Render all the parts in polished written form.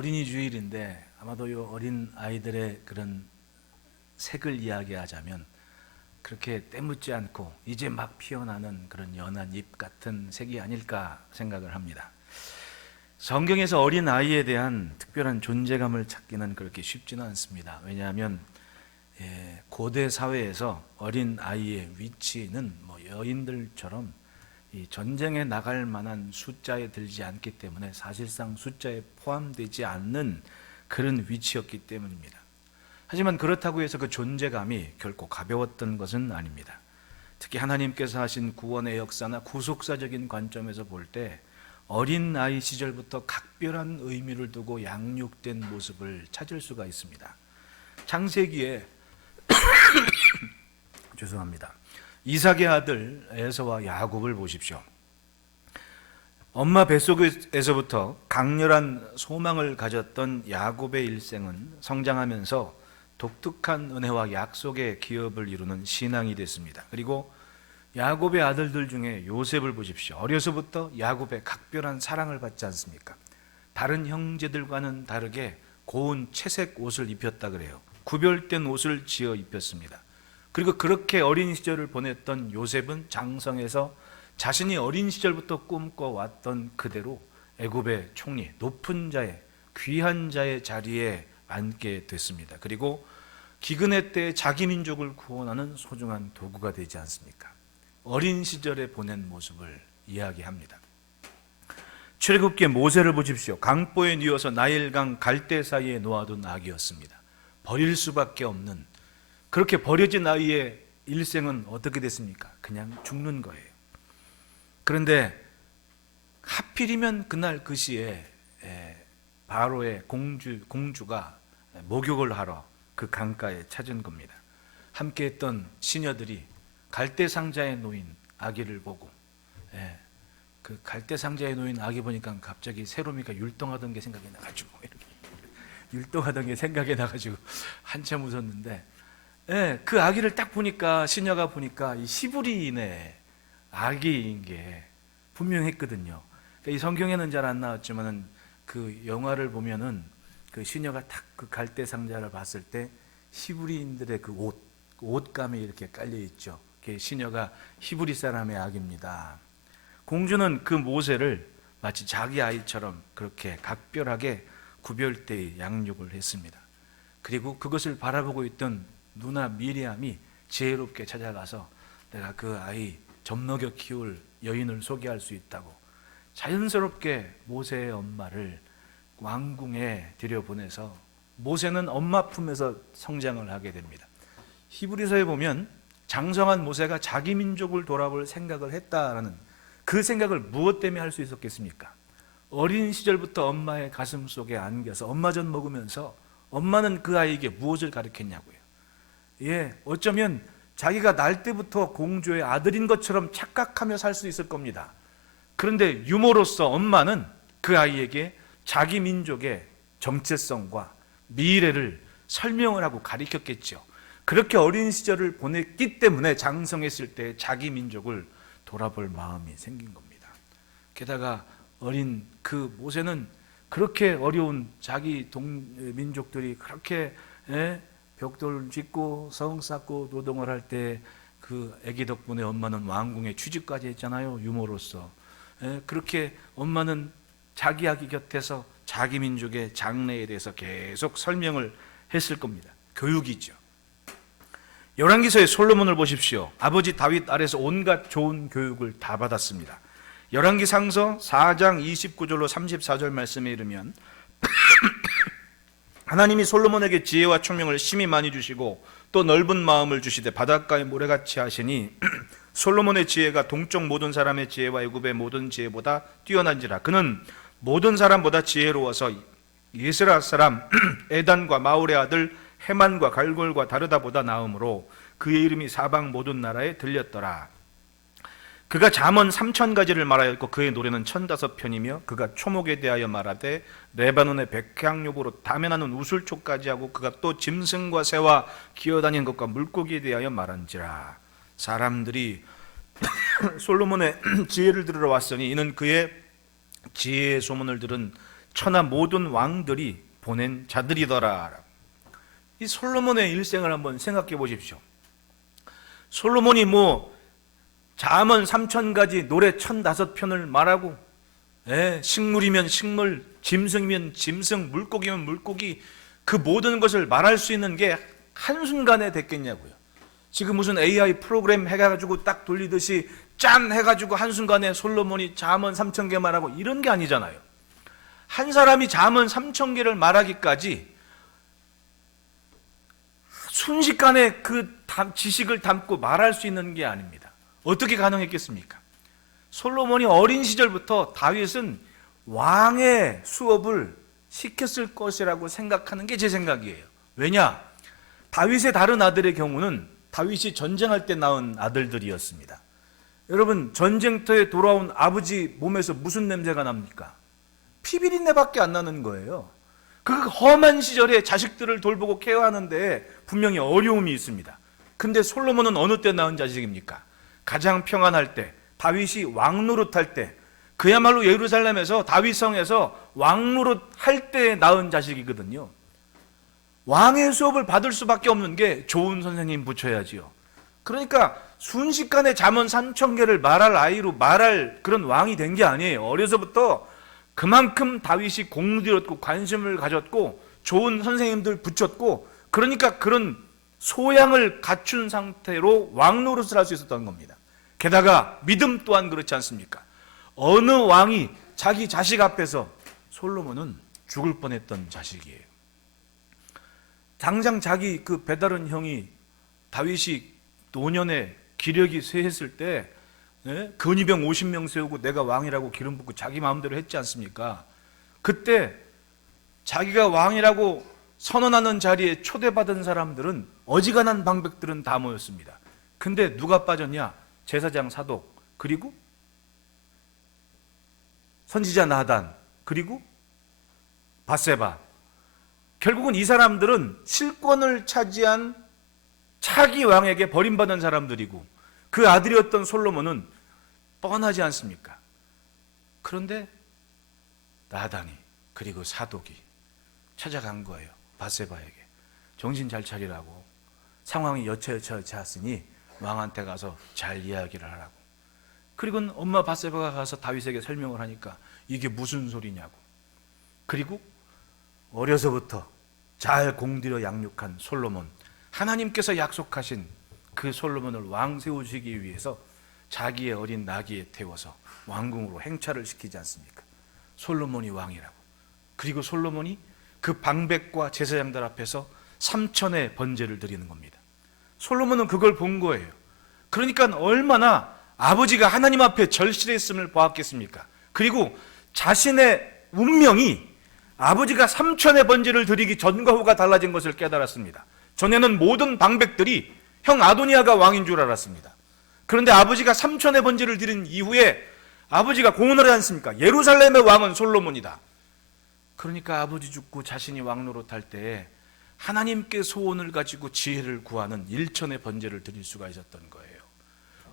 어린이 주일인데 아마도 이 어린 아이들의 그런 색을 이야기하자면 그렇게 때묻지 않고 이제 막 피어나는 그런 연한 잎 같은 색이 아닐까 생각을 합니다. 성경에서 어린 아이에 대한 특별한 존재감을 찾기는 그렇게 쉽지는 않습니다. 왜냐하면 고대 사회에서 어린 아이의 위치는 여인들처럼 이 전쟁에 나갈 만한 숫자에 들지 않기 때문에 사실상 숫자에 포함되지 않는 그런 위치였기 때문입니다. 하지만 그렇다고 해서 그 존재감이 결코 가벼웠던 것은 아닙니다. 특히 하나님께서 하신 구원의 역사나 구속사적인 관점에서 볼 때 어린 아이 시절부터 각별한 의미를 두고 양육된 모습을 찾을 수가 있습니다. 창세기에 죄송합니다. 이삭의 아들 에서와 야곱을 보십시오. 엄마 뱃속에서부터 강렬한 소망을 가졌던 야곱의 일생은 성장하면서 독특한 은혜와 약속의 기업을 이루는 신앙이 됐습니다. 그리고 야곱의 아들들 중에 요셉을 보십시오. 어려서부터 야곱의 각별한 사랑을 받지 않습니까? 다른 형제들과는 다르게 고운 채색 옷을 입혔다 그래요. 구별된 옷을 지어 입혔습니다. 그리고 그렇게 어린 시절을 보냈던 요셉은 장성에서 자신이 어린 시절부터 꿈꿔왔던 그대로 애굽의 총리, 높은 자의, 귀한 자의 자리에 앉게 됐습니다. 그리고 기근의 때에 자기 민족을 구원하는 소중한 도구가 되지 않습니까? 어린 시절에 보낸 모습을 이야기합니다. 출애굽기의 모세를 보십시오. 강보에 뉘어서 나일강 갈대 사이에 놓아둔 아기였습니다. 버릴 수밖에 없는, 그렇게 버려진 아이의 일생은 어떻게 됐습니까? 그냥 죽는 거예요. 그런데 하필이면 그날 그 시에 바로의 공주가 목욕을 하러 그 강가에 찾은 겁니다. 함께했던 시녀들이 갈대 상자에 놓인 아기를 보고, 그 갈대 상자에 놓인 아기 보니까 갑자기 세로미가 율동하던 게 생각이 나가지고 율동하던 게 생각이 나가지고 한참 웃었는데, 그 아기를 딱 보니까 시녀가 보니까 이 시브리인의 아기인 게 분명했거든요. 이 성경에는 잘 안 나왔지만은 그 영화를 보면은 그 시녀가 딱 그 갈대 상자를 봤을 때 히브리인들의 그 옷감이 이렇게 깔려 있죠. 시녀가 히브리 사람의 아기입니다. 공주는 그 모세를 마치 자기 아이처럼 그렇게 각별하게 구별되이 양육을 했습니다. 그리고 그것을 바라보고 있던 누나 미리암이 지혜롭게 찾아가서 내가 그 아이 젖먹여 키울 여인을 소개할 수 있다고 자연스럽게 모세의 엄마를 왕궁에 들여보내서 모세는 엄마 품에서 성장을 하게 됩니다. 히브리서에 보면 장성한 모세가 자기 민족을 돌아볼 생각을 했다라는 그 생각을 무엇 때문에 할 수 있었겠습니까? 어린 시절부터 엄마의 가슴 속에 안겨서 엄마 젖 먹으면서 엄마는 그 아이에게 무엇을 가르쳤냐고요. 어쩌면 자기가 날 때부터 공주의 아들인 것처럼 착각하며 살 수 있을 겁니다. 그런데 유모로서 엄마는 그 아이에게 자기 민족의 정체성과 미래를 설명을 하고 가르쳤겠죠. 그렇게 어린 시절을 보냈기 때문에 장성했을 때 자기 민족을 돌아볼 마음이 생긴 겁니다. 게다가 어린 그 모세는 그렇게 어려운 자기 민족들이 그렇게 벽돌 짓고 성 쌓고 노동을 할 때 그 아기 덕분에 엄마는 왕궁에 취직까지 했잖아요. 유모로서. 그렇게 엄마는 자기 아기 곁에서 자기 민족의 장래에 대해서 계속 설명을 했을 겁니다. 교육이죠. 열왕기서의 솔로몬을 보십시오. 아버지 다윗 아래서 온갖 좋은 교육을 다 받았습니다. 열왕기상서 4장 29절로 34절 말씀에 이르면 하나님이 솔로몬에게 지혜와 총명을 심히 많이 주시고 또 넓은 마음을 주시되 바닷가의 모래같이 하시니 솔로몬의 지혜가 동쪽 모든 사람의 지혜와 애굽의 모든 지혜보다 뛰어난지라. 그는 모든 사람보다 지혜로워서 예스라 사람 에단과 마올의 아들 헤만과 갈골과 다르다보다 나음으로 그의 이름이 사방 모든 나라에 들렸더라. 그가 잠언 3000가지를 말하였고 그의 노래는 1005편이며 그가 초목에 대하여 말하되 레바논의 백향목으로 다면하는 우슬초까지 하고 그가 또 짐승과 새와 기어다니는 것과 물고기에 대하여 말한지라. 사람들이 솔로몬의 지혜를 들으러 왔으니 이는 그의 지혜의 소문을 들은 천하 모든 왕들이 보낸 자들이더라. 이 솔로몬의 일생을 한번 생각해 보십시오. 솔로몬이 잠언 3,000가지, 노래 1,005편을 말하고, 식물이면 식물, 짐승이면 짐승, 물고기면 물고기, 그 모든 것을 말할 수 있는 게 한순간에 됐겠냐고요. 지금 무슨 AI 프로그램 해가지고 딱 돌리듯이 짠 해가지고 한순간에 솔로몬이 잠언 3,000개 말하고 이런 게 아니잖아요. 한 사람이 잠언 3,000개를 말하기까지 순식간에 그 지식을 담고 말할 수 있는 게 아닙니다. 어떻게 가능했겠습니까? 솔로몬이 어린 시절부터 다윗은 왕의 수업을 시켰을 것이라고 생각하는 게 제 생각이에요. 왜냐? 다윗의 다른 아들의 경우는 다윗이 전쟁할 때 낳은 아들들이었습니다. 여러분, 전쟁터에 돌아온 아버지 몸에서 무슨 냄새가 납니까? 피비린내밖에 안 나는 거예요. 그 험한 시절에 자식들을 돌보고 케어하는데 분명히 어려움이 있습니다. 근데 솔로몬은 어느 때 낳은 자식입니까? 가장 평안할 때, 다윗이 왕노릇할 때, 그야말로 예루살렘에서 다윗성에서 왕노릇할 때 낳은 자식이거든요. 왕의 수업을 받을 수밖에 없는 게 좋은 선생님 붙여야지요. 그러니까 순식간에 잠언 3,000개를 말할 아이로 말할 그런 왕이 된 게 아니에요. 어려서부터 그만큼 다윗이 공들였고 관심을 가졌고 좋은 선생님들 붙였고, 그러니까 그런 소양을 갖춘 상태로 왕노릇을 할 수 있었던 겁니다. 게다가 믿음 또한 그렇지 않습니까? 어느 왕이 자기 자식 앞에서, 솔로몬은 죽을 뻔했던 자식이에요. 당장 자기 그 배다른 형이 다윗이 노년에 기력이 쇠했을 때 근위병 50명 세우고 내가 왕이라고 기름 붓고 자기 마음대로 했지 않습니까? 그때 자기가 왕이라고 선언하는 자리에 초대받은 사람들은, 어지간한 방백들은 다 모였습니다. 근데 누가 빠졌냐? 제사장 사독, 그리고 선지자 나단, 그리고 밧세바. 결국은 이 사람들은 실권을 차지한 차기 왕에게 버림받은 사람들이고, 그 아들이었던 솔로몬은 뻔하지 않습니까? 그런데 나단이, 그리고 사독이 찾아간 거예요. 밧세바에게 정신 잘 차리라고, 상황이 여차여차하으니 왕한테 가서 잘 이야기를 하라고. 그리고 엄마 밧세바가 가서 다윗에게 설명을 하니까 이게 무슨 소리냐고. 그리고 어려서부터 잘 공들여 양육한 솔로몬, 하나님께서 약속하신 그 솔로몬을 왕 세우시기 위해서 자기의 어린 나귀에 태워서 왕궁으로 행차를 시키지 않습니까? 솔로몬이 왕이라고. 그리고 솔로몬이 그 방백과 제사장들 앞에서 3,000의 번제를 드리는 겁니다. 솔로몬은 그걸 본 거예요. 그러니까 얼마나 아버지가 하나님 앞에 절실했음을 보았겠습니까? 그리고 자신의 운명이 아버지가 3,000의 번제를 드리기 전과 후가 달라진 것을 깨달았습니다. 전에는 모든 방백들이 형 아도니아가 왕인 줄 알았습니다. 그런데 아버지가 3,000의 번제를 드린 이후에 아버지가 공언을 하지 않습니까? 예루살렘의 왕은 솔로몬이다. 그러니까 아버지 죽고 자신이 왕노릇할 때 하나님께 소원을 가지고 지혜를 구하는 1,000의 번제를 드릴 수가 있었던 거예요.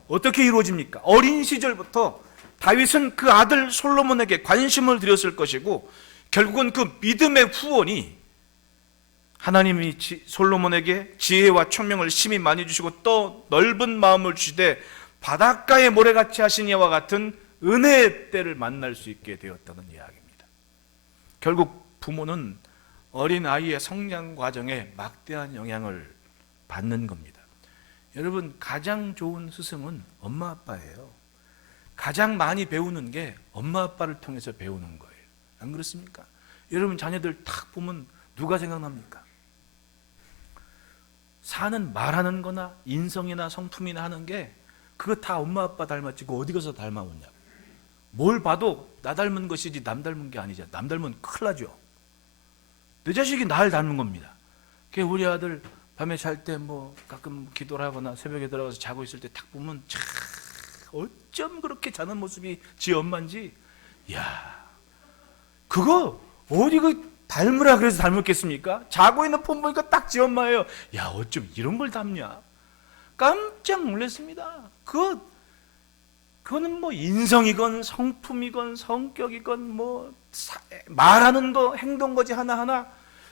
어떻게 이루어집니까? 어린 시절부터 다윗은 그 아들 솔로몬에게 관심을 드렸을 것이고, 결국은 그 믿음의 후원이 하나님이 솔로몬에게 지혜와 총명을 심히 많이 주시고 또 넓은 마음을 주시되 바닷가의 모래같이 하신 이와 같은 은혜의 때를 만날 수 있게 되었다는 이야기입니다. 결국 부모는 어린 아이의 성장 과정에 막대한 영향을 받는 겁니다. 여러분, 가장 좋은 스승은 엄마 아빠예요. 가장 많이 배우는 게 엄마 아빠를 통해서 배우는 거예요. 안 그렇습니까? 여러분 자녀들 딱 보면 누가 생각납니까? 사는 말하는 거나 인성이나 성품이나 하는 게 그거 다 엄마 아빠 닮았지 그 어디 가서 닮아오냐고. 뭘 봐도 나 닮은 것이지 남 닮은 게 아니잖아. 남 닮으면 큰일 나죠. 내 자식이 나를 닮은 겁니다. 우리 아들 밤에 잘 때 가끔 기도를 하거나 새벽에 들어가서 자고 있을 때 딱 보면 참 어쩜 그렇게 자는 모습이 지 엄마인지, 야 그거 어디 닮으라 그래서 닮았겠습니까? 자고 있는 폰 보니까 딱 지 엄마예요. 야 어쩜 이런 걸 닮냐. 깜짝 놀랐습니다. 그 그거는 뭐 인성이건 성품이건 성격이건 뭐 말하는 거 행동 거지 하나하나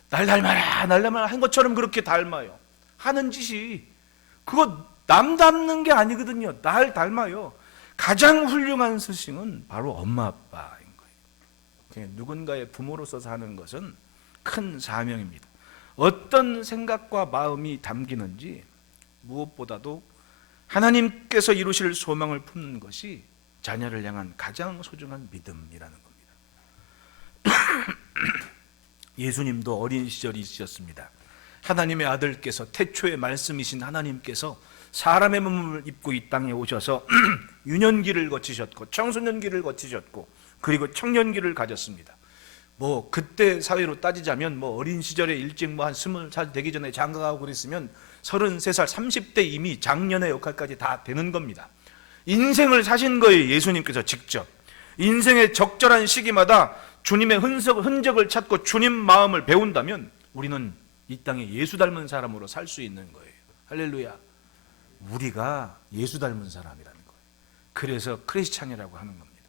날 닮아라 날 닮아라 한 것처럼 그렇게 닮아요. 하는 짓이 그거 남 닮는 게 아니거든요. 날 닮아요. 가장 훌륭한 스승은 바로 엄마 아빠인 거예요. 누군가의 부모로서 사는 것은 큰 사명입니다. 어떤 생각과 마음이 담기는지 무엇보다도 하나님께서 이루실 소망을 품는 것이 자녀를 향한 가장 소중한 믿음이라는 겁니다. 예수님도 어린 시절이 있으셨습니다. 하나님의 아들께서 태초의 말씀이신 하나님께서 사람의 몸을 입고 이 땅에 오셔서 유년기를 거치셨고 청소년기를 거치셨고 그리고 청년기를 가졌습니다. 뭐 그때 사회로 따지자면 뭐 어린 시절에 일찍 뭐 한 20살 되기 전에 장가가고 그랬으면 33살 30대 이미 장년의 역할까지 다 되는 겁니다. 인생을 사신 거예요. 예수님께서 직접 인생의 적절한 시기마다 주님의 흔적을 찾고 주님 마음을 배운다면 우리는 이 땅에 예수 닮은 사람으로 살 수 있는 거예요. 할렐루야. 우리가 예수 닮은 사람이라는 거예요. 그래서 크리스찬이라고 하는 겁니다.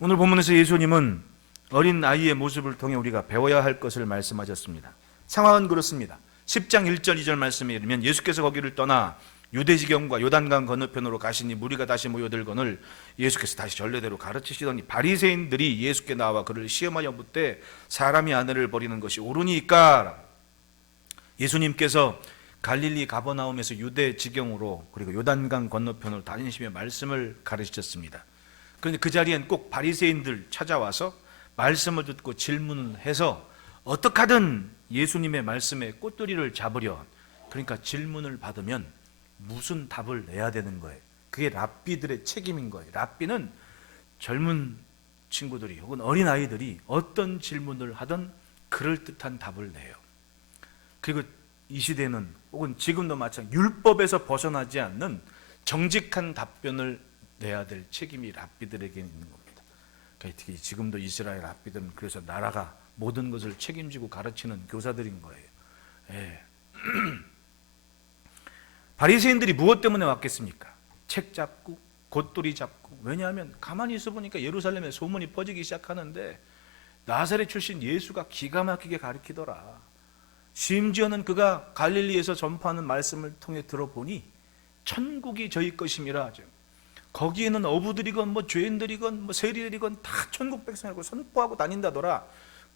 오늘 본문에서 예수님은 어린 아이의 모습을 통해 우리가 배워야 할 것을 말씀하셨습니다. 상황은 그렇습니다. 10장 1절 2절 말씀에 이르면 예수께서 거기를 떠나 유대지경과 요단강 건너편으로 가시니 무리가 다시 모여들거늘 예수께서 다시 전례대로 가르치시더니 바리새인들이 예수께 나와 그를 시험하여 묻되 사람이 아내를 버리는 것이 옳으니까. 예수님께서 갈릴리 가버나움에서 유대지경으로 그리고 요단강 건너편으로 다니시며 말씀을 가르치셨습니다. 그런데 그 자리엔 꼭 바리새인들 찾아와서 말씀을 듣고 질문을 해서 어떻게 하든 예수님의 말씀에 꼬투리를 잡으려, 그러니까 질문을 받으면 무슨 답을 내야 되는 거예요. 그게 랍비들의 책임인 거예요. 랍비는 젊은 친구들이 혹은 어린 아이들이 어떤 질문을 하든 그럴듯한 답을 내요. 그리고 이 시대는 혹은 지금도 마찬가지 율법에서 벗어나지 않는 정직한 답변을 내야 될 책임이 랍비들에게 있는 겁니다. 특히 지금도 이스라엘 랍비들은 그래서 나라가 모든 것을 책임지고 가르치는 교사들인 거예요. 예. 바리새인들이 무엇 때문에 왔겠습니까? 책 잡고 곶돌이 잡고. 왜냐하면 가만히 있어 보니까 예루살렘에 소문이 퍼지기 시작하는데 나사렛 출신 예수가 기가 막히게 가르치더라. 심지어는 그가 갈릴리에서 전파하는 말씀을 통해 들어보니 천국이 저희 것임이라 하죠. 거기에는 어부들이건 뭐 죄인들이건 뭐 세리들이건 다 천국 백성이라고 선포하고 다닌다더라.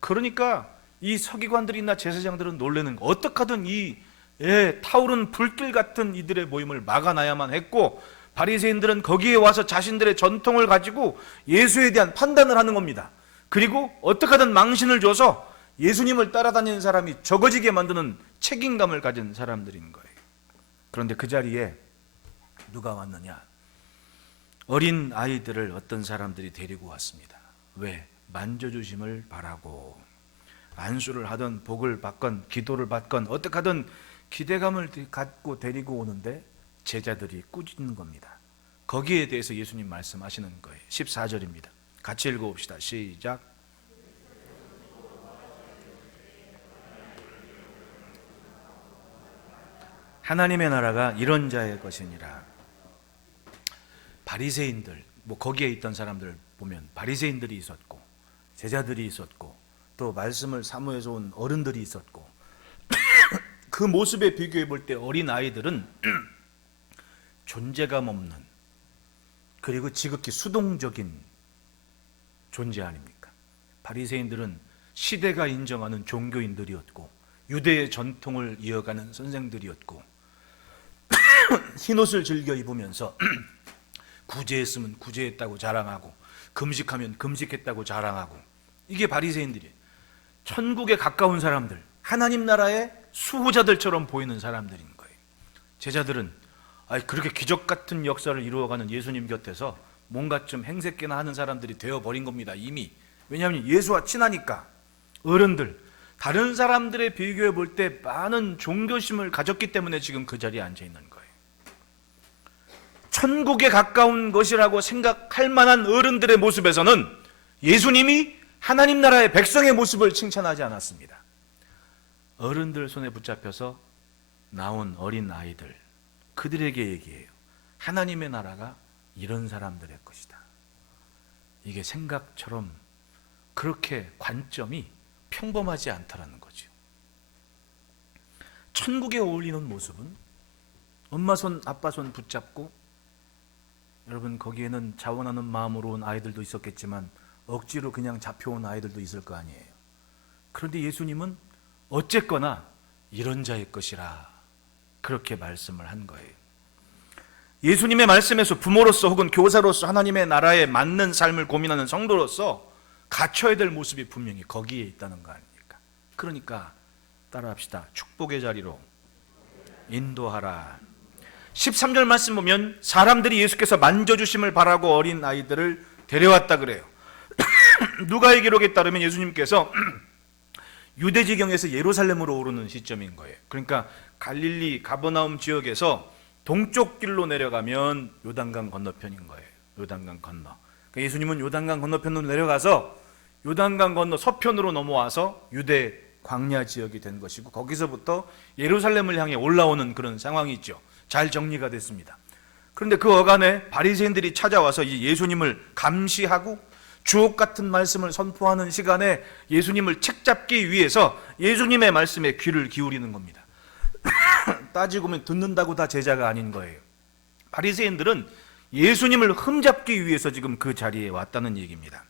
그러니까 이 서기관들이나 제사장들은 놀라는 거. 어떻게 하든 이 타오른 불길 같은 이들의 모임을 막아놔야만 했고, 바리새인들은 거기에 와서 자신들의 전통을 가지고 예수에 대한 판단을 하는 겁니다. 그리고 어떻게 하든 망신을 줘서 예수님을 따라다니는 사람이 적어지게 만드는 책임감을 가진 사람들인 거예요. 그런데 그 자리에 누가 왔느냐? 어린 아이들을 어떤 사람들이 데리고 왔습니다. 왜? 만져주심을 바라고. 안수를 하든 복을 받건 기도를 받건 어떻게 하든 기대감을 갖고 데리고 오는데 제자들이 꾸짖는 겁니다. 거기에 대해서 예수님 말씀하시는 거예요. 14절입니다. 같이 읽어봅시다. 시작. 하나님의 나라가 이런 자의 것이니라. 바리새인들, 뭐 거기에 있던 사람들 보면 바리새인들이 있었고 제자들이 있었고 또 말씀을 사모해서 온 어른들이 있었고 그 모습에 비교해 볼 때 어린 아이들은 존재감 없는, 그리고 지극히 수동적인 존재 아닙니까? 바리새인들은 시대가 인정하는 종교인들이었고 유대의 전통을 이어가는 선생들이었고 흰옷을 즐겨 입으면서 구제했으면 구제했다고 자랑하고 금식하면 금식했다고 자랑하고, 이게 바리새인들이에요. 천국에 가까운 사람들, 하나님 나라의 수호자들처럼 보이는 사람들인 거예요. 제자들은 그렇게 기적 같은 역사를 이루어가는 예수님 곁에서 뭔가 좀 행색계나 하는 사람들이 되어버린 겁니다. 이미. 왜냐하면 예수와 친하니까. 어른들, 다른 사람들에 비교해 볼 때 많은 종교심을 가졌기 때문에 지금 그 자리에 앉아 있는 거예요. 천국에 가까운 것이라고 생각할 만한 어른들의 모습에서는 예수님이 하나님 나라의 백성의 모습을 칭찬하지 않았습니다. 어른들 손에 붙잡혀서 나온 어린 아이들, 그들에게 얘기해요. 하나님의 나라가 이런 사람들의 것이다. 이게 생각처럼 그렇게 관점이 평범하지 않다라는 거죠. 천국에 어울리는 모습은 엄마 손 아빠 손 붙잡고, 여러분 거기에는 자원하는 마음으로 온 아이들도 있었겠지만 억지로 그냥 잡혀온 아이들도 있을 거 아니에요. 그런데 예수님은 어쨌거나 이런 자의 것이라 그렇게 말씀을 한 거예요. 예수님의 말씀에서 부모로서 혹은 교사로서 하나님의 나라에 맞는 삶을 고민하는 성도로서 갖춰야 될 모습이 분명히 거기에 있다는 거 아닙니까? 그러니까 따라합시다. 축복의 자리로 인도하라. 13절 말씀 보면 사람들이 예수께서 만져주심을 바라고 어린 아이들을 데려왔다 그래요. 누가의 기록에 따르면 예수님께서 유대 지경에서 예루살렘으로 오르는 시점인 거예요. 그러니까 갈릴리 가버나움 지역에서 동쪽 길로 내려가면 요단강 건너편인 거예요. 요단강 건너. 그러니까 예수님은 요단강 건너편으로 내려가서 요단강 건너 서편으로 넘어와서 유대 광야 지역이 된 것이고, 거기서부터 예루살렘을 향해 올라오는 그런 상황이 있죠. 잘 정리가 됐습니다. 그런데 그 어간에 바리새인들이 찾아와서 예수님을 감시하고 주옥 같은 말씀을 선포하는 시간에 예수님을 책잡기 위해서 예수님의 말씀에 귀를 기울이는 겁니다. 따지고 보면 듣는다고 다 제자가 아닌 거예요. 바리새인들은 예수님을 흠잡기 위해서 지금 그 자리에 왔다는 얘기입니다.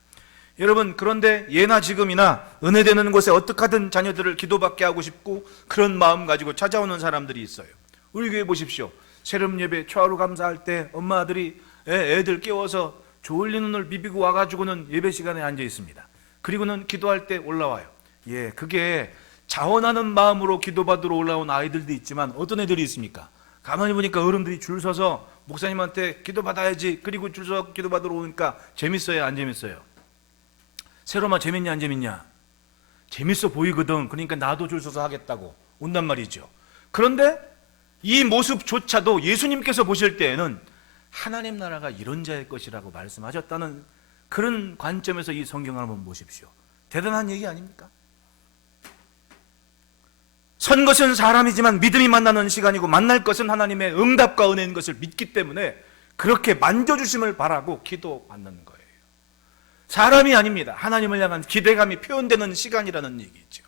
여러분, 그런데 예나 지금이나 은혜되는 곳에 어떻게 하든 자녀들을 기도받게 하고 싶고 그런 마음 가지고 찾아오는 사람들이 있어요. 우리 교회 보십시오. 세름 예배 초하루 감사할 때 엄마 아들이 애들 깨워서 졸린 눈을 비비고 와가지고는 예배 시간에 앉아 있습니다. 그리고는 기도할 때 올라와요. 그게 자원하는 마음으로 기도받으러 올라온 아이들도 있지만 어떤 애들이 있습니까? 가만히 보니까 어른들이 줄 서서 목사님한테 기도받아야지, 그리고 줄 서서 기도받으러 오니까 재밌어요, 안 재밌어요? 세롬아, 재밌냐 안 재밌냐? 재밌어 보이거든. 그러니까 나도 줄 서서 하겠다고 온단 말이죠. 그런데 이 모습조차도 예수님께서 보실 때에는 하나님 나라가 이런 자의 것이라고 말씀하셨다는 그런 관점에서 이 성경을 한번 보십시오. 대단한 얘기 아닙니까? 선 것은 사람이지만 믿음이 만나는 시간이고 만날 것은 하나님의 응답과 은혜인 것을 믿기 때문에 그렇게 만져주심을 바라고 기도받는 거예요. 사람이 아닙니다. 하나님을 향한 기대감이 표현되는 시간이라는 얘기죠.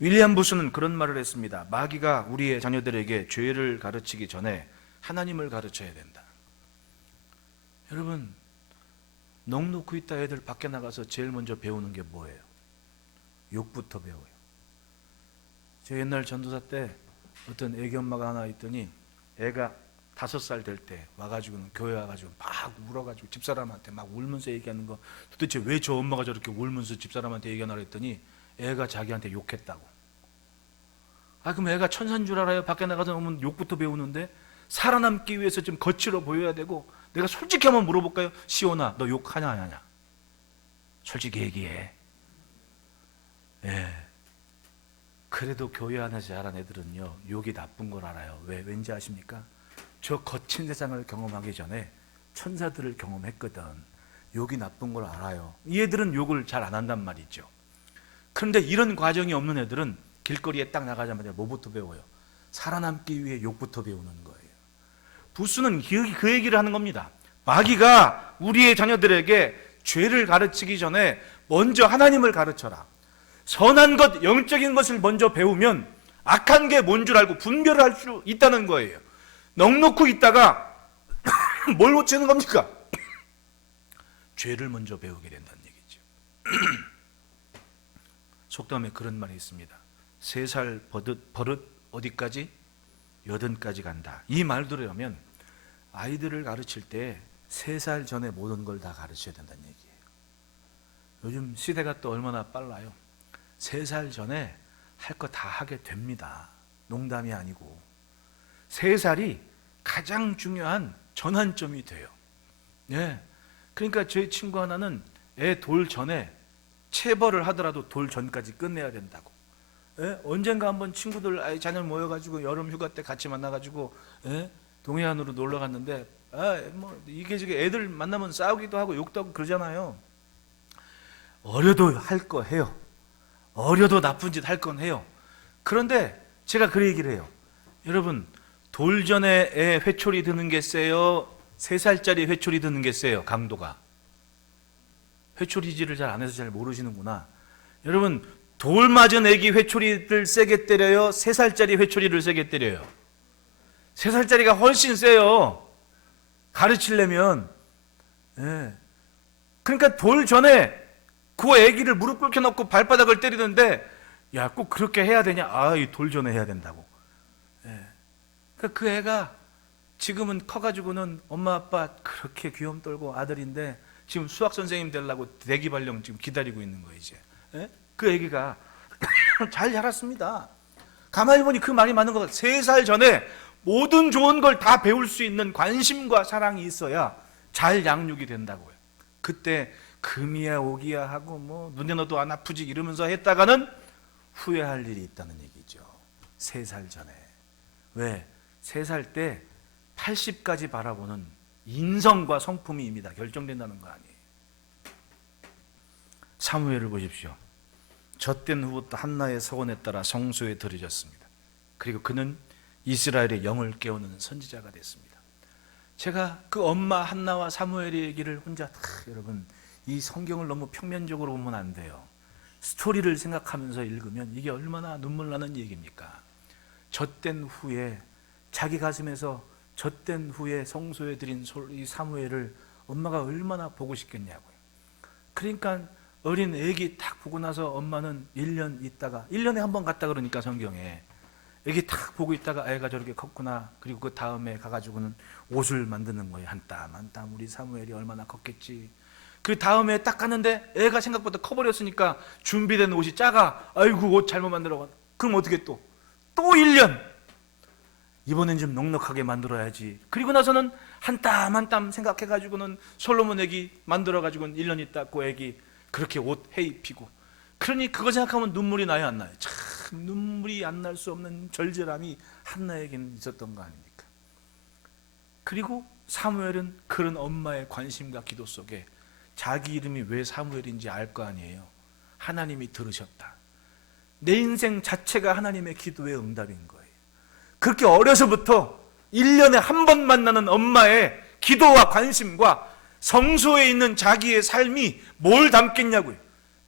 윌리엄 부스는 그런 말을 했습니다. 마귀가 우리의 자녀들에게 죄를 가르치기 전에 하나님을 가르쳐야 된다. 여러분, 넋놓고 있다 애들 밖에 나가서 제일 먼저 배우는 게 뭐예요? 욕부터 배워요. 저 옛날 전도사 때 어떤 애기 엄마가 하나 있더니 애가 5살 될 때 와가지고는 교회 와가지고 막 울어가지고 집사람한테 막 울면서 얘기하는 거, 도대체 왜 저 엄마가 저렇게 울면서 집사람한테 얘기하나 했더니 애가 자기한테 욕했다고. 그럼 애가 천사인 줄 알아요? 밖에 나가서 오면 욕부터 배우는데 살아남기 위해서 좀 거칠어 보여야 되고. 내가 솔직히 한번 물어볼까요? 시온아, 너 욕하냐 안 하냐? 솔직히 얘기해. 그래도 교회 안에서 자란 애들은요, 욕이 나쁜 걸 알아요. 왠지 아십니까? 저 거친 세상을 경험하기 전에 천사들을 경험했거든. 욕이 나쁜 걸 알아요. 이 애들은 욕을 잘 안 한단 말이죠. 그런데 이런 과정이 없는 애들은 길거리에 딱 나가자마자 뭐부터 배워요? 살아남기 위해 욕부터 배우는 거예요. 부스는 그 얘기를 하는 겁니다. 마귀가 우리의 자녀들에게 죄를 가르치기 전에 먼저 하나님을 가르쳐라. 선한 것, 영적인 것을 먼저 배우면 악한 게 뭔 줄 알고 분별을 할 수 있다는 거예요. 넋놓고 있다가 뭘 고치는 겁니까? 죄를 먼저 배우게 된다는 얘기죠. 속담에 그런 말이 있습니다. 3살 버릇 어디까지? 80까지 간다. 이 말대로 하면 아이들을 가르칠 때 3살 전에 모든 걸 다 가르쳐야 된다는 얘기예요. 요즘 시대가 또 얼마나 빨라요. 3살 전에 할 거 다 하게 됩니다. 농담이 아니고. 3살이 가장 중요한 전환점이 돼요. 그러니까 제 친구 하나는 애 돌 전에 체벌을 하더라도 돌 전까지 끝내야 된다고. 언젠가 한번 친구들 자녀 모여가지고 여름 휴가 때 같이 만나가지고 동해안으로 놀러 갔는데 이게 애들 만나면 싸우기도 하고 욕도 하고 그러잖아요. 어려도 할 거 해요. 어려도 나쁜 짓 할 건 해요. 그런데 제가 그 얘기를 해요. 여러분, 돌전에 애 회초리 드는 게 세요? 3살짜리 회초리 드는 게 세요? 강도가. 회초리질을 잘 안 해서 잘 모르시는구나. 여러분, 돌 맞은 애기 회초리를 세게 때려요? 3살짜리 회초리를 세게 때려요? 3살짜리가 훨씬 세요. 가르치려면. 예. 그러니까 돌 전에 그 애기를 무릎 꿇혀 놓고 발바닥을 때리는데, 야, 꼭 그렇게 해야 되냐? 아, 이 돌 전에 해야 된다고. 예. 그러니까 그 애가 지금은 커가지고는 엄마 아빠 그렇게 귀염 떨고 아들인데 지금 수학 선생님 되려고 대기 발령 지금 기다리고 있는 거예요 이제. 예? 그 애기가 잘 자랐습니다. 가만히 보니 그 말이 맞는 것 같아요. 3살 전에 모든 좋은 걸 다 배울 수 있는 관심과 사랑이 있어야 잘 양육이 된다고요. 그때 금이야 오기야 하고 뭐 눈에 넣어도 안 아프지 이러면서 했다가는 후회할 일이 있다는 얘기죠. 3살 전에. 왜? 3살 때 80까지 바라보는 인성과 성품이 이미 다 결정된다는 거 아니에요. 사무엘을 보십시오. 젖된 후부터 한나의 서원에 따라 성소에 들여졌습니다. 그리고 그는 이스라엘의 영을 깨우는 선지자가 됐습니다. 제가 그 엄마 한나와 사무엘의 얘기를 혼자 여러분, 이 성경을 너무 평면적으로 보면 안 돼요. 스토리를 생각하면서 읽으면 이게 얼마나 눈물 나는 얘기입니까? 젖된 후에 자기 가슴에서 젖된 후에 성소에 들인 이 사무엘을 엄마가 얼마나 보고 싶겠냐고요. 그러니까 어린 애기 딱 보고 나서 엄마는 1년 있다가 1년에 한 번 갔다 그러니까 성경에 애기 딱 보고 있다가 애가 저렇게 컸구나. 그리고 그 다음에 가가지고는 옷을 만드는 거예요. 한 땀 한 땀 우리 사무엘이 얼마나 컸겠지. 그 다음에 딱 갔는데 애가 생각보다 커버렸으니까 준비된 옷이 작아. 아이고 옷 잘못 만들어. 그럼 어떻게 또 1년 이번엔 좀 넉넉하게 만들어야지. 그리고 나서는 한 땀 한 땀 생각해가지고는 솔로몬 애기 만들어가지고는 1년 있다 그 애기 그렇게 옷 해입히고. 그러니 그거 생각하면 눈물이 나요 안 나요? 참 눈물이 안 날 수 없는 절절함이 한나에게는 있었던 거 아닙니까? 그리고 사무엘은 그런 엄마의 관심과 기도 속에 자기 이름이 왜 사무엘인지 알 거 아니에요. 하나님이 들으셨다. 내 인생 자체가 하나님의 기도의 응답인 거예요. 그렇게 어려서부터 1년에 한 번 만나는 엄마의 기도와 관심과 성소에 있는 자기의 삶이 뭘 담겠냐고요.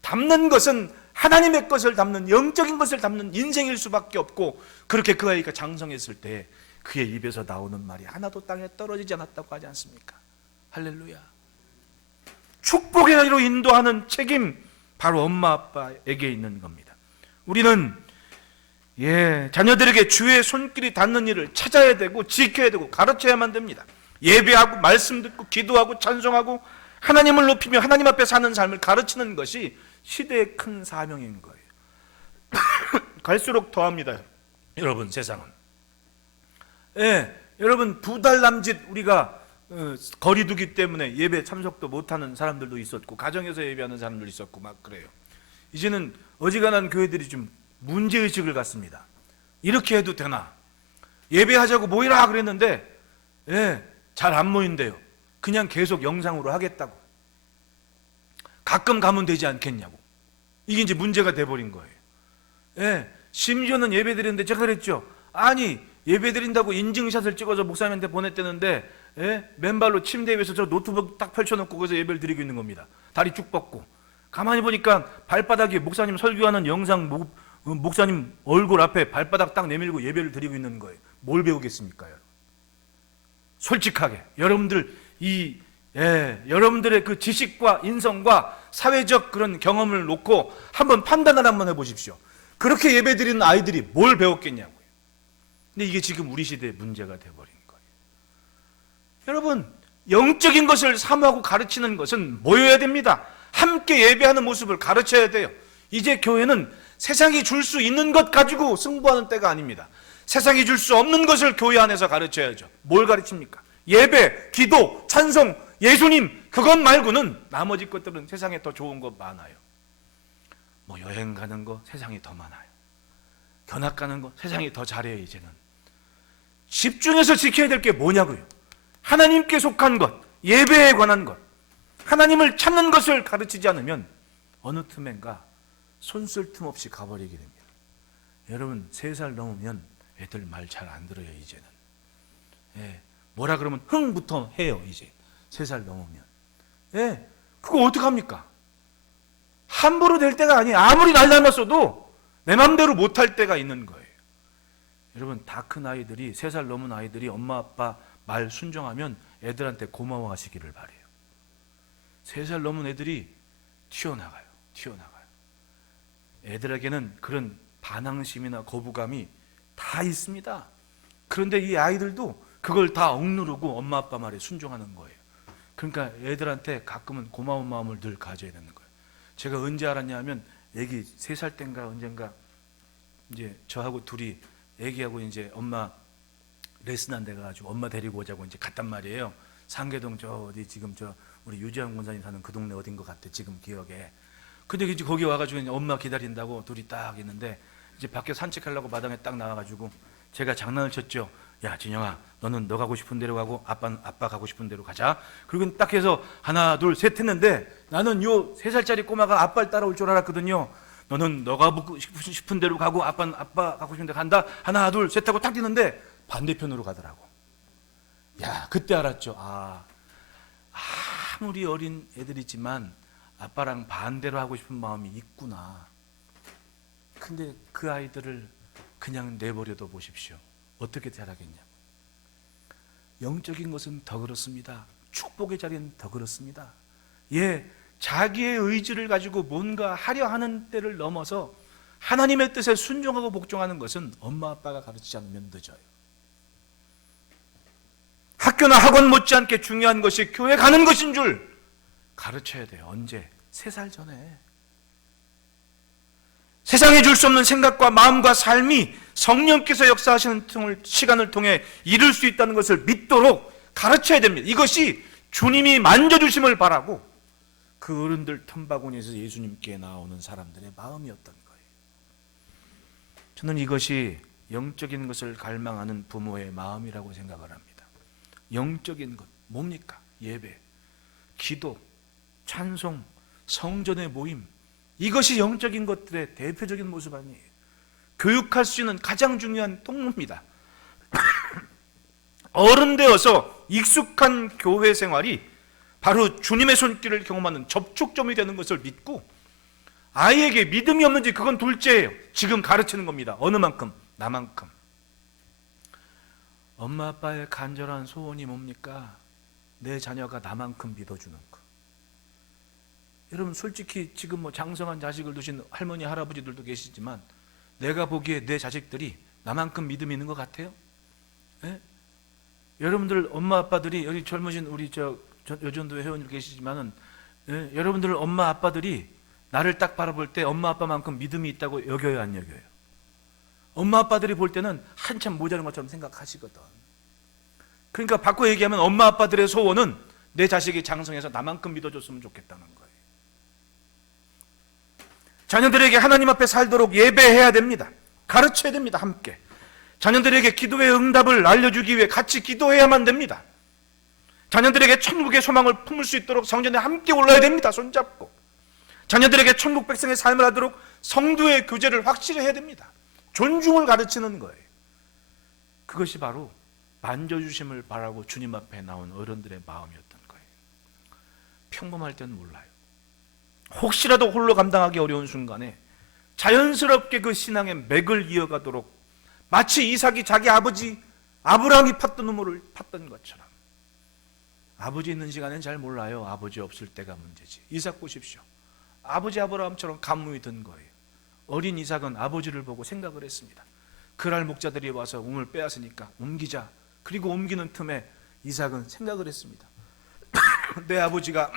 담는 것은 하나님의 것을 담는 영적인 것을 담는 인생일 수밖에 없고, 그렇게 그 아이가 장성했을 때 그의 입에서 나오는 말이 하나도 땅에 떨어지지 않았다고 하지 않습니까? 할렐루야. 축복의 아이로 인도하는 책임 바로 엄마 아빠에게 있는 겁니다. 우리는 자녀들에게 주의 손길이 닿는 일을 찾아야 되고 지켜야 되고 가르쳐야만 됩니다. 예배하고 말씀 듣고 기도하고 찬송하고 하나님을 높이며 하나님 앞에 사는 삶을 가르치는 것이 시대의 큰 사명인 거예요. 갈수록 더합니다. 여러분 세상은. 여러분 2달 남짓 우리가 거리두기 때문에 예배 참석도 못하는 사람들도 있었고 가정에서 예배하는 사람들도 있었고 막 그래요. 이제는 어지간한 교회들이 좀 문제의식을 갖습니다. 이렇게 해도 되나? 예배하자고 모이라 그랬는데 잘 안 모인대요. 그냥 계속 영상으로 하겠다고. 가끔 가면 되지 않겠냐고. 이게 이제 문제가 돼버린 거예요. 심지어는 예배 드리는데 제가 그랬죠. 아니 예배 드린다고 인증샷을 찍어서 목사님한테 보냈대는데 맨발로 침대 위에서 저 노트북 딱 펼쳐놓고 거기서 예배를 드리고 있는 겁니다. 다리 쭉 뻗고. 가만히 보니까 발바닥에 목사님 설교하는 영상 목사님 얼굴 앞에 발바닥 딱 내밀고 예배를 드리고 있는 거예요. 뭘 배우겠습니까? 솔직하게 여러분들 여러분들의 그 지식과 인성과 사회적 그런 경험을 놓고 한번 판단을 한번 해보십시오. 그렇게 예배드리는 아이들이 뭘 배웠겠냐고요. 근데 이게 지금 우리 시대의 문제가 돼버린 거예요. 여러분 영적인 것을 사모하고 가르치는 것은 모여야 됩니다. 함께 예배하는 모습을 가르쳐야 돼요. 이제 교회는 세상이 줄 수 있는 것 가지고 승부하는 때가 아닙니다. 세상이 줄 수 없는 것을 교회 안에서 가르쳐야죠. 뭘 가르칩니까? 예배, 기도, 찬송, 예수님 그것 말고는 나머지 것들은 세상에 더 좋은 거 많아요. 뭐 여행 가는 거 세상이 더 많아요. 견학 가는 거 세상이 더 잘해요. 이제는 집중해서 지켜야 될 게 뭐냐고요. 하나님께 속한 것, 예배에 관한 것, 하나님을 찾는 것을 가르치지 않으면 어느 틈엔가 손쓸 틈 없이 가버리게 됩니다. 여러분 3살 넘으면 애들 말 잘 안 들어요. 이제는 예, 뭐라 그러면 흥부터 해요. 이제 3살 넘으면. 예, 그거 어떡합니까? 함부로 될 때가 아니에요. 아무리 날 닮았어도 내 맘대로 못할 때가 있는 거예요. 여러분, 다 큰 아이들이, 3살 넘은 아이들이 엄마 아빠 말 순종하면 애들한테 고마워하시기를 바래요. 3살 넘은 애들이 튀어나가요. 애들에게는 그런 반항심이나 거부감이 다 있습니다. 그런데 이 아이들도 그걸 다 억누르고 엄마 아빠 말에 순종하는 거예요. 그러니까 애들한테 가끔은 고마운 마음을 늘 가져야 되는 거예요. 제가 언제 알았냐면, 애기 3살 땐가 언젠가 이제 저하고 둘이 애기하고 이제 엄마 레슨한 데 가가지고 엄마 데리고 오자고 이제 갔단 말이에요. 상계동 저 어디 지금 저 우리 유지환 권사님 사는 그 동네 어딘 것 같아 지금 기억에. 근데 이제 거기 와가지고 이제 엄마 기다린다고 둘이 딱 있는데, 이제 밖에 산책하려고 마당에 딱 나와가지고 제가 장난을 쳤죠. 야 진영아, 너는 너 가고 싶은 대로 가고 아빠는 아빠 가고 싶은 대로 가자. 그리고 딱 해서 하나 둘 셋 했는데, 나는 요 3살짜리 꼬마가 아빠를 따라올 줄 알았거든요. 너는 너가 가고 싶은 대로 가고 아빠는 아빠 가고 싶은 대로 간다. 하나 둘 셋 하고 딱 뛰는데 반대편으로 가더라고. 야, 그때 알았죠. 아무리 어린 애들이지만 아빠랑 반대로 하고 싶은 마음이 있구나. 근데 그 아이들을 그냥 내버려둬 보십시오. 어떻게 자라겠냐. 영적인 것은 더 그렇습니다. 축복의 자리는 더 그렇습니다. 예, 자기의 의지를 가지고 뭔가 하려 하는 때를 넘어서 하나님의 뜻에 순종하고 복종하는 것은 엄마 아빠가 가르치지 않으면 늦어요. 학교나 학원 못지않게 중요한 것이 교회 가는 것인 줄 가르쳐야 돼요. 언제? 3살 전에. 세상에 줄 수 없는 생각과 마음과 삶이 성령께서 역사하시는 시간을 통해 이룰 수 있다는 것을 믿도록 가르쳐야 됩니다. 이것이 주님이 만져주심을 바라고 그 어른들 틈바구니에서 예수님께 나오는 사람들의 마음이었던 거예요. 저는 이것이 영적인 것을 갈망하는 부모의 마음이라고 생각을 합니다. 영적인 것 뭡니까? 예배, 기도, 찬송, 성전의 모임, 이것이 영적인 것들의 대표적인 모습 아니에요. 교육할 수 있는 가장 중요한 통로입니다. 어른 되어서 익숙한 교회 생활이 바로 주님의 손길을 경험하는 접촉점이 되는 것을 믿고, 아이에게 믿음이 없는지 그건 둘째예요. 지금 가르치는 겁니다. 어느 만큼? 나만큼. 엄마 아빠의 간절한 소원이 뭡니까? 내 자녀가 나만큼 믿어주는 거. 여러분 솔직히 지금 뭐 장성한 자식을 두신 할머니 할아버지들도 계시지만, 내가 보기에 내 자식들이 나만큼 믿음이 있는 것 같아요? 예? 여러분들 엄마 아빠들이, 여기 젊으신 우리 여전도 회원들 계시지만은, 예? 여러분들 엄마 아빠들이 나를 딱 바라볼 때 엄마 아빠만큼 믿음이 있다고 여겨요, 안 여겨요? 엄마 아빠들이 볼 때는 한참 모자란 것처럼 생각하시거든. 그러니까 바꿔 얘기하면 엄마 아빠들의 소원은 내 자식이 장성해서 나만큼 믿어줬으면 좋겠다는 거예요. 자녀들에게 하나님 앞에 살도록 예배해야 됩니다. 가르쳐야 됩니다. 함께 자녀들에게 기도의 응답을 알려주기 위해 같이 기도해야만 됩니다. 자녀들에게 천국의 소망을 품을 수 있도록 성전에 함께 올라야 됩니다. 손잡고 자녀들에게 천국 백성의 삶을 하도록 성도의 교제를 확실히 해야 됩니다. 존중을 가르치는 거예요. 그것이 바로 만져주심을 바라고 주님 앞에 나온 어른들의 마음이었던 거예요. 평범할 때는 몰라요. 혹시라도 홀로 감당하기 어려운 순간에 자연스럽게 그 신앙의 맥을 이어가도록, 마치 이삭이 자기 아버지 아브라함이 팠던 눈물을 팠던 것처럼. 아버지 있는 시간엔 잘 몰라요. 아버지 없을 때가 문제지. 이삭 보십시오. 아버지 아브라함처럼 감무이 든 거예요. 어린 이삭은 아버지를 보고 생각을 했습니다. 그날 목자들이 와서 우물 빼앗으니까 옮기자. 그리고 옮기는 틈에 이삭은 생각을 했습니다. 내 아버지가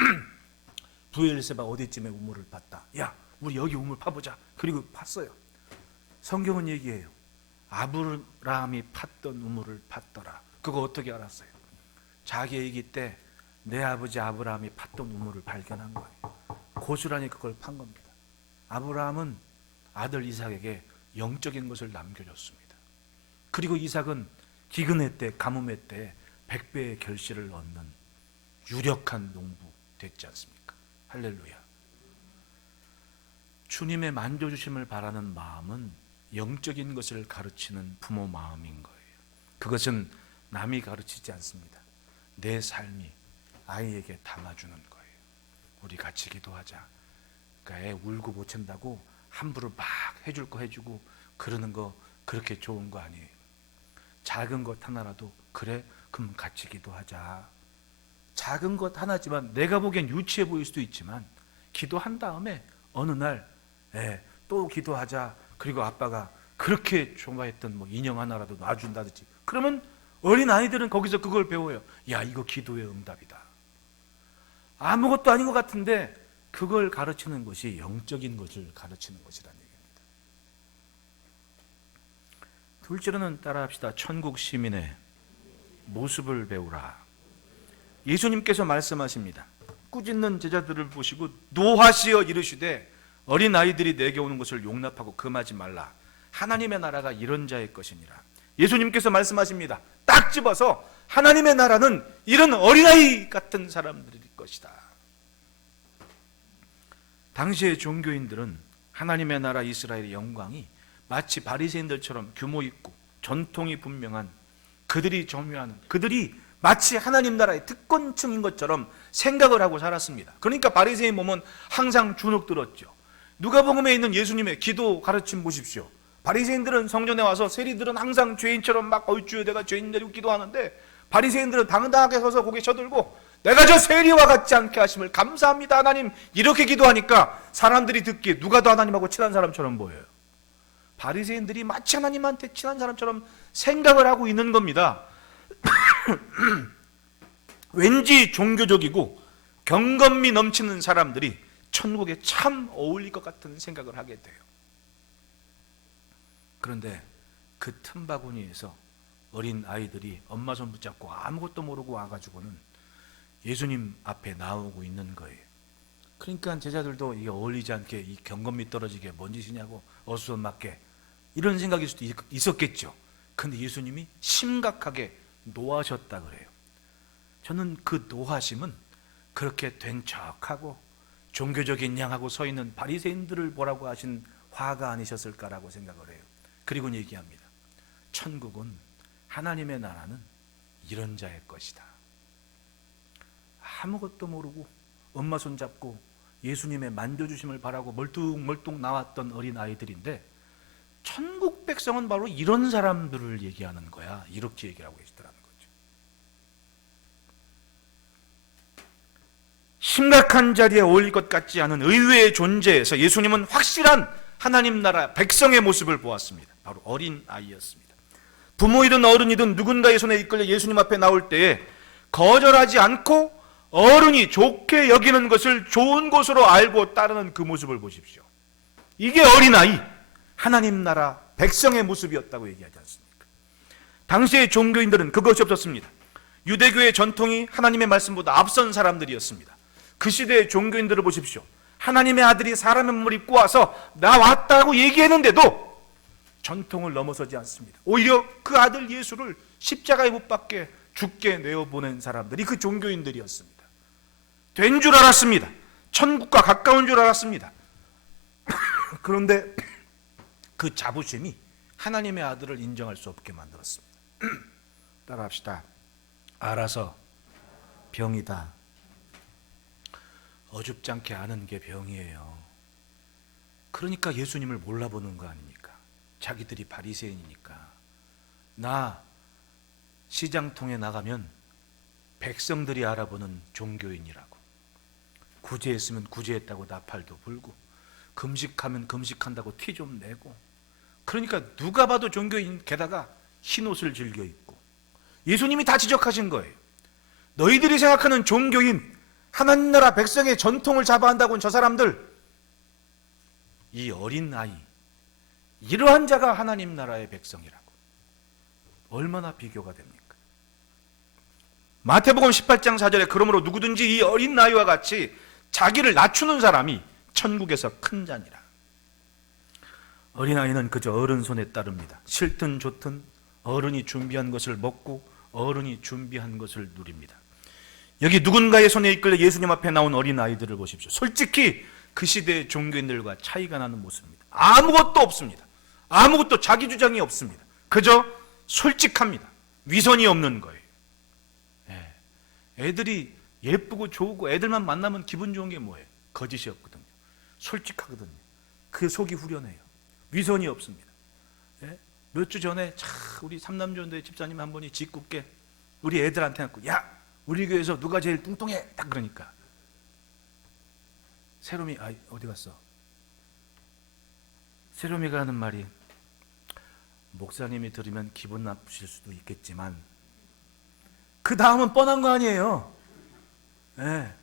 브엘세바 어디쯤에 우물을 팠다. 야, 우리 여기 우물 파보자. 그리고 팠어요. 성경은 얘기해요. 아브라함이 팠던 우물을 팠더라. 그거 어떻게 알았어요? 자기 얘기 때 내 아버지 아브라함이 팠던 우물을 발견한 거예요. 고스란히 그걸 판 겁니다. 아브라함은 아들 이삭에게 영적인 것을 남겨줬습니다. 그리고 이삭은 기근의 때, 가뭄의 때 100배의 결실을 얻는 유력한 농부 됐지 않습니까? 할렐루야. 주님의 만져주심을 바라는 마음은 영적인 것을 가르치는 부모 마음인 거예요. 그것은 남이 가르치지 않습니다. 내 삶이 아이에게 담아주는 거예요. 우리 같이 기도하자. 그러니까 애 울고 못 찬다고 함부로 막 해줄 거 해주고 그러는 거 그렇게 좋은 거 아니에요. 작은 것 하나라도 그래? 그럼 같이 기도하자. 작은 것 하나지만 내가 보기엔 유치해 보일 수도 있지만 기도한 다음에 어느 날 또 기도하자. 그리고 아빠가 그렇게 좋아했던 뭐 인형 하나라도 놔준다든지 그러면 어린 아이들은 거기서 그걸 배워요. 야, 이거 기도의 응답이다. 아무것도 아닌 것 같은데 그걸 가르치는 것이 영적인 것을 가르치는 것이라는 얘기입니다. 둘째로는 따라합시다. 천국 시민의 모습을 배우라. 예수님께서 말씀하십니다. 꾸짖는 제자들을 보시고 노하시어 이르시되 어린 아이들이 내게 오는 것을 용납하고 금하지 말라. 하나님의 나라가 이런 자의 것이니라. 예수님께서 말씀하십니다. 딱 집어서 하나님의 나라는 이런 어린아이 같은 사람들일 것이다. 당시의 종교인들은 하나님의 나라 이스라엘의 영광이 마치 바리새인들처럼 규모 있고 전통이 분명한 그들이 점유하는 그들이 마치 하나님 나라의 특권층인 것처럼 생각을 하고 살았습니다. 그러니까 바리새인 보면 항상 주눅 들었죠. 누가복음에 있는 예수님의 기도 가르침 보십시오. 바리새인들은 성전에 와서 세리들은 항상 죄인처럼 막 얼주에 내가 죄인 데리고 기도하는데 바리새인들은 당당하게 서서 고개 쳐들고 내가 저 세리와 같지 않게 하심을 감사합니다 하나님 이렇게 기도하니까 사람들이 듣기에 누가 더 하나님하고 친한 사람처럼 보여요. 바리새인들이 마치 하나님한테 친한 사람처럼 생각을 하고 있는 겁니다. 왠지 종교적이고 경건미 넘치는 사람들이 천국에 참 어울릴 것 같은 생각을 하게 돼요. 그런데 그 틈바구니에서 어린 아이들이 엄마 손 붙잡고 아무것도 모르고 와가지고는 예수님 앞에 나오고 있는 거예요. 그러니까 제자들도 이게 어울리지 않게 이 경건미 떨어지게 뭔 짓이냐고 어수선 맞게 이런 생각일 수도 있었겠죠. 근데 예수님이 심각하게 노하셨다 그래요. 저는 그 노하심은 그렇게 된 척하고 종교적인 양하고 서 있는 바리새인들을 보라고 하신 화가 아니셨을까라고 생각을 해요. 그리고 얘기합니다. 천국은 하나님의 나라는 이런 자의 것이다. 아무것도 모르고 엄마 손잡고 예수님의 만져주심을 바라고 멀뚱멀뚱 나왔던 어린 아이들인데 천국 백성은 바로 이런 사람들을 얘기하는 거야. 이렇게 얘기하고 계시더라는 거죠. 심각한 자리에 어울릴 것 같지 않은 의외의 존재에서 예수님은 확실한 하나님 나라 백성의 모습을 보았습니다. 바로 어린 아이였습니다. 부모이든 어른이든 누군가의 손에 이끌려 예수님 앞에 나올 때에 거절하지 않고 어른이 좋게 여기는 것을 좋은 것으로 알고 따르는 그 모습을 보십시오. 이게 어린아이 하나님 나라 백성의 모습이었다고 얘기하지 않습니까? 당시의 종교인들은 그것이 없었습니다. 유대교의 전통이 하나님의 말씀보다 앞선 사람들이었습니다. 그 시대의 종교인들을 보십시오. 하나님의 아들이 사람의 몸을 입고 와서 나 왔다고 얘기했는데도 전통을 넘어서지 않습니다. 오히려 그 아들 예수를 십자가에 못 박게 죽게 내어보낸 사람들이 그 종교인들이었습니다. 된 줄 알았습니다. 천국과 가까운 줄 알았습니다. 그런데 그 자부심이 하나님의 아들을 인정할 수 없게 만들었습니다. 따라합시다. 알아서 병이다. 어줍지 않게 아는 게 병이에요. 그러니까 예수님을 몰라보는 거 아닙니까? 자기들이 바리새인이니까. 나 시장통에 나가면 백성들이 알아보는 종교인이라고. 구제했으면 구제했다고 나팔도 불고 금식하면 금식한다고 티 좀 내고. 그러니까 누가 봐도 종교인, 게다가 흰옷을 즐겨 입고. 예수님이 다 지적하신 거예요. 너희들이 생각하는 종교인, 하나님 나라 백성의 전통을 잡아한다고는 저 사람들, 이 어린 아이, 이러한 자가 하나님 나라의 백성이라고. 얼마나 비교가 됩니까? 마태복음 18장 4절에 그러므로 누구든지 이 어린 아이와 같이 자기를 낮추는 사람이 천국에서 큰 자니라. 어린아이는 그저 어른 손에 따릅니다. 싫든 좋든 어른이 준비한 것을 먹고 어른이 준비한 것을 누립니다. 여기 누군가의 손에 이끌려 예수님 앞에 나온 어린아이들을 보십시오. 솔직히 그 시대의 종교인들과 차이가 나는 모습입니다. 아무것도 없습니다. 아무것도 자기 주장이 없습니다. 그저 솔직합니다. 위선이 없는 거예요. 예. 애들이 예쁘고 좋고 애들만 만나면 기분 좋은 게 뭐예요? 거짓이 없거든요. 솔직하거든요. 그 속이 후련해요. 위선이 없습니다. 예? 몇 주 전에 우리 삼남전도의 집사님 한 분이 짓궂게 우리 애들한테 갖고, 야, 우리 교회에서 누가 제일 뚱뚱해? 딱 그러니까 세롬이, 어디 갔어? 세롬이가 하는 말이, 목사님이 들으면 기분 나쁘실 수도 있겠지만 그 다음은 뻔한 거 아니에요. 예.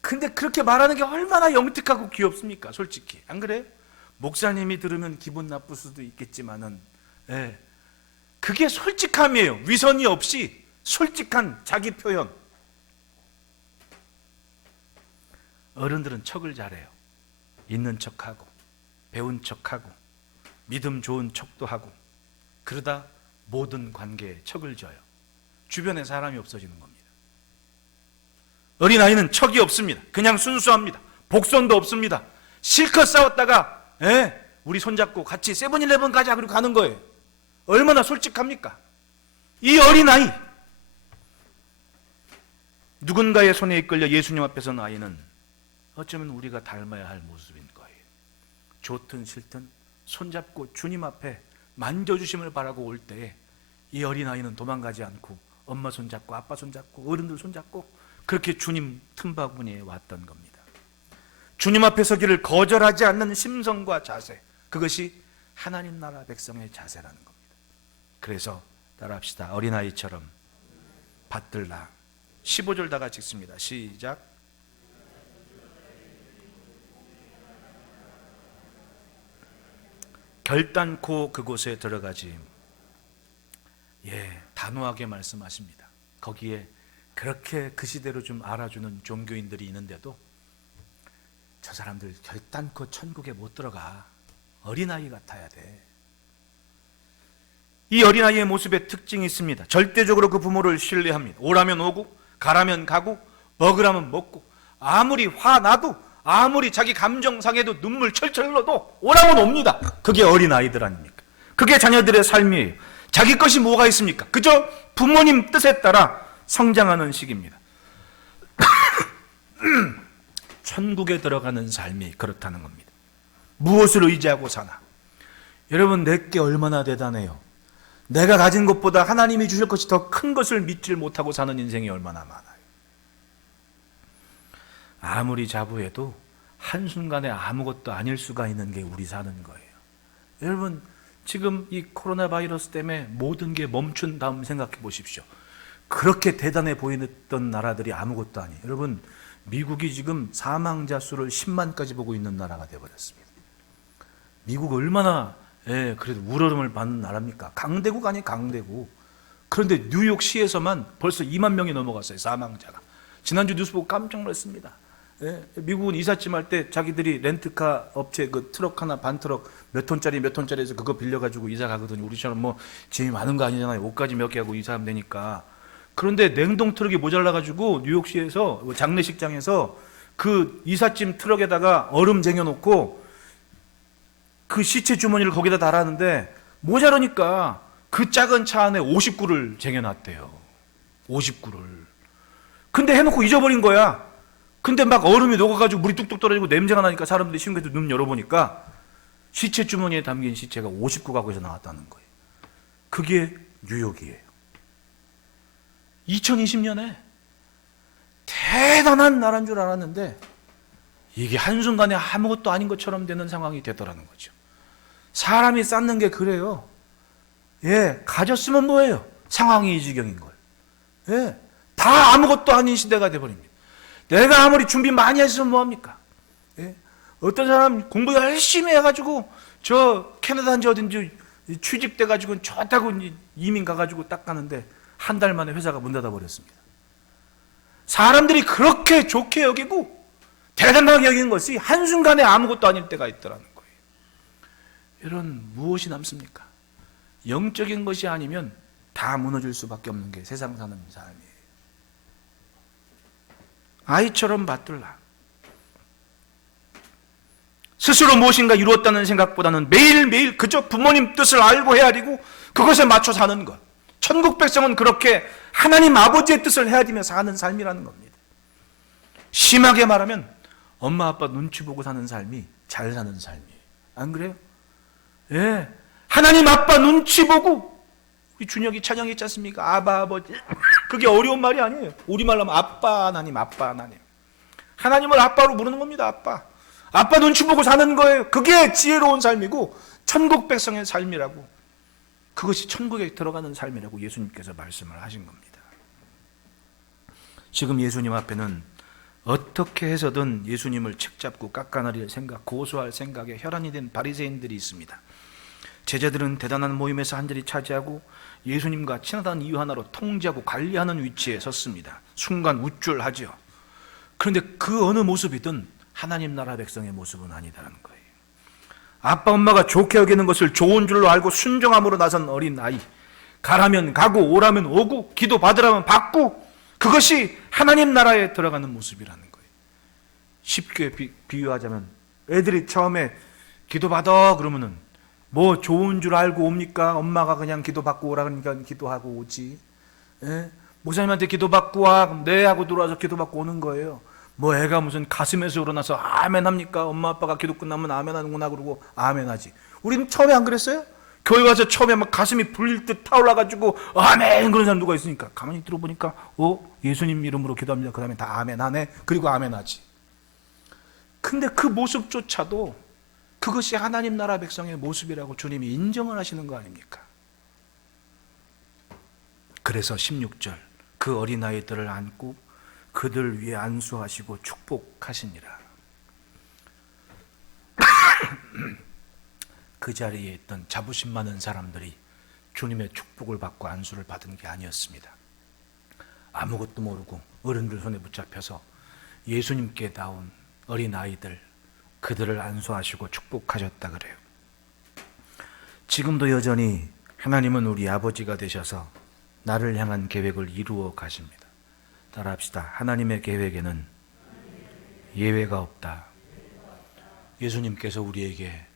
근데 그렇게 말하는 게 얼마나 영특하고 귀엽습니까? 솔직히 안 그래요? 목사님이 들으면 기분 나쁠 수도 있겠지만은, 예. 그게 솔직함이에요. 위선이 없이 솔직한 자기 표현. 어른들은 척을 잘해요. 있는 척하고 배운 척하고 믿음 좋은 척도 하고, 그러다 모든 관계에 척을 져요. 주변에 사람이 없어지는 겁니다. 어린아이는 척이 없습니다. 그냥 순수합니다. 복선도 없습니다. 실컷 싸웠다가, 우리 손잡고 같이 세븐일레븐 가자 그리고 가는 거예요. 얼마나 솔직합니까? 이 어린아이, 누군가의 손에 이끌려 예수님 앞에 선 아이는 어쩌면 우리가 닮아야 할 모습인 거예요. 좋든 싫든 손잡고 주님 앞에 만져주심을 바라고 올 때에 이 어린아이는 도망가지 않고 엄마 손잡고 아빠 손잡고 어른들 손잡고 그렇게 주님 틈바구니에 왔던 겁니다. 주님 앞에 서기를 거절하지 않는 심성과 자세, 그것이 하나님 나라 백성의 자세라는 겁니다. 그래서 따라합시다. 어린아이처럼 받들라. 15절 다 같이 읽습니다. 시작. 결단코 그곳에 들어가지. 단호하게 말씀하십니다. 거기에 그렇게 그 시대로 좀 알아주는 종교인들이 있는데도 저 사람들 결단코 천국에 못 들어가. 어린아이 같아야 돼. 이 어린아이의 모습에 특징이 있습니다. 절대적으로 그 부모를 신뢰합니다. 오라면 오고 가라면 가고 먹으라면 먹고, 아무리 화나도 아무리 자기 감정 상해도 눈물 철철 흘러도 오라면 옵니다. 그게 어린아이들 아닙니까? 그게 자녀들의 삶이에요. 자기 것이 뭐가 있습니까? 그저 부모님 뜻에 따라 성장하는 시기입니다. 천국에 들어가는 삶이 그렇다는 겁니다. 무엇을 의지하고 사나? 여러분, 내게 얼마나 대단해요. 내가 가진 것보다 하나님이 주실 것이 더 큰 것을 믿질 못하고 사는 인생이 얼마나 많아요. 아무리 자부해도 한순간에 아무것도 아닐 수가 있는 게 우리 사는 거예요. 여러분, 지금 이 코로나 바이러스 때문에 모든 게 멈춘 다음 생각해 보십시오. 그렇게 대단해 보이던 나라들이 아무것도 아니에요. 여러분, 미국이 지금 사망자 수를 10만까지 보고 있는 나라가 되어버렸습니다. 미국 얼마나 그래도 우러름을 받는 나라입니까? 강대국 아니에요, 강대국. 그런데 뉴욕시에서만 벌써 2만 명이 넘어갔어요, 사망자가. 지난주 뉴스 보고 깜짝 놀랐습니다. 미국은 이삿짐 할 때 자기들이 렌트카 업체 그 트럭 하나 반 트럭 몇 톤짜리 몇 톤짜리에서 그거 빌려가지고 이사 가거든요. 우리처럼 뭐 짐이 많은 거 아니잖아요. 옷까지 몇 개 하고 이사하면 되니까. 그런데 냉동 트럭이 모자라가지고 뉴욕시에서 장례식장에서 그 이삿짐 트럭에다가 얼음 쟁여놓고 그 시체 주머니를 거기다 달았는데 모자라니까 그 작은 차 안에 50구를 쟁여놨대요. 50구를. 근데 해놓고 잊어버린 거야. 근데 막 얼음이 녹아가지고 물이 뚝뚝 떨어지고 냄새가 나니까 사람들이 신기해서 눈 열어보니까 시체 주머니에 담긴 시체가 59가구에서 나왔다는 거예요. 그게 뉴욕이에요. 2020년에 대단한 나라인 줄 알았는데 이게 한순간에 아무것도 아닌 것처럼 되는 상황이 되더라는 거죠. 사람이 쌓는 게 그래요. 가졌으면 뭐예요? 상황이 이 지경인 걸. 다 아무것도 아닌 시대가 돼버립니다. 내가 아무리 준비 많이 했으면 뭐합니까? 어떤 사람 공부 열심히 해가지고 저 캐나다인지 어딘지 취직돼가지고 좋다고 이민 가가지고 딱 가는데 한 달 만에 회사가 문 닫아버렸습니다. 사람들이 그렇게 좋게 여기고 대단하게 여기는 것이 한순간에 아무것도 아닐 때가 있더라는 거예요. 여러분, 무엇이 남습니까? 영적인 것이 아니면 다 무너질 수밖에 없는 게 세상 사는 삶이에요. 아이처럼 받들라. 스스로 무엇인가 이루었다는 생각보다는 매일매일 그저 부모님 뜻을 알고 헤아리고 그것에 맞춰 사는 것. 천국 백성은 그렇게 하나님 아버지의 뜻을 헤아리며 사는 삶이라는 겁니다. 심하게 말하면 엄마 아빠 눈치 보고 사는 삶이 잘 사는 삶이에요. 안 그래요? 예. 하나님 아빠 눈치 보고, 우리 준혁이 찬양했지 않습니까? 아바 아버지. 그게 어려운 말이 아니에요. 우리말로 하면 아빠 하나님, 아빠 하나님. 하나님을 아빠로 부르는 겁니다. 아빠. 아빠 눈치 보고 사는 거예요. 그게 지혜로운 삶이고 천국 백성의 삶이라고, 그것이 천국에 들어가는 삶이라고 예수님께서 말씀을 하신 겁니다. 지금 예수님 앞에는 어떻게 해서든 예수님을 책잡고 깎아내릴 생각, 고소할 생각에 혈안이 된 바리새인들이 있습니다. 제자들은 대단한 모임에서 한 자리 차지하고 예수님과 친하다는 이유 하나로 통제하고 관리하는 위치에 섰습니다. 순간 우쭐하죠. 그런데 그 어느 모습이든 하나님 나라 백성의 모습은 아니다라는 거예요. 아빠 엄마가 좋게 여기는 것을 좋은 줄로 알고 순종함으로 나선 어린 아이, 가라면 가고 오라면 오고 기도 받으라면 받고, 그것이 하나님 나라에 들어가는 모습이라는 거예요. 쉽게 비유하자면 애들이 처음에 기도 받아 그러면은 뭐 좋은 줄 알고 옵니까? 엄마가 그냥 기도 받고 오라 그러니까 기도하고 오지. 예? 목사님한테 기도 받고 와, 네 하고 들어와서 기도 받고 오는 거예요. 뭐 애가 무슨 가슴에서 우러나서 아멘 합니까? 엄마 아빠가 기도 끝나면 아멘 하는구나 그러고 아멘 하지. 우리는 처음에 안 그랬어요? 교회 와서 처음에 막 가슴이 불릴 듯 타올라가지고 아멘 그런 사람 누가 있으니까 가만히 들어보니까 예수님 이름으로 기도합니다. 그 다음에 다 아멘 하네. 그리고 아멘 하지. 근데 그 모습조차도 그것이 하나님 나라 백성의 모습이라고 주님이 인정을 하시는 거 아닙니까? 그래서 16절, 그 어린아이들을 안고 그들 위에 안수하시고 축복하시니라. 그 자리에 있던 자부심 많은 사람들이 주님의 축복을 받고 안수를 받은 게 아니었습니다. 아무것도 모르고 어른들 손에 붙잡혀서 예수님께 나온 어린아이들, 그들을 안수하시고 축복하셨다 그래요. 지금도 여전히 하나님은 우리 아버지가 되셔서 나를 향한 계획을 이루어 가십니다. 따라합시다. 하나님의 계획에는 예외가 없다. 예수님께서 우리에게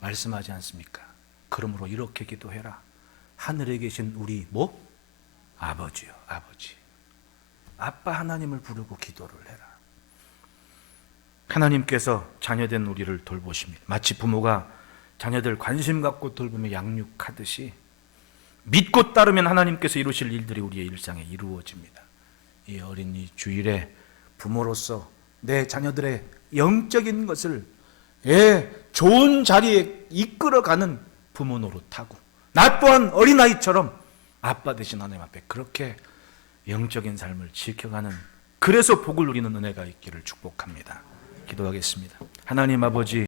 말씀하지 않습니까? 그러므로 이렇게 기도해라. 하늘에 계신 우리 아버지요, 아버지. 아빠 하나님을 부르고 기도를 해라. 하나님께서 자녀된 우리를 돌보십니다. 마치 부모가 자녀들 관심 갖고 돌보며 양육하듯이 믿고 따르면 하나님께서 이루실 일들이 우리의 일상에 이루어집니다. 이 어린이 주일에 부모로서 내 자녀들의 영적인 것을 좋은 자리에 이끌어가는 부모 노릇하고, 나 또한 어린아이처럼 아빠 되신 하나님 앞에 그렇게 영적인 삶을 지켜가는, 그래서 복을 누리는 은혜가 있기를 축복합니다. 기도하겠습니다. 하나님 아버지,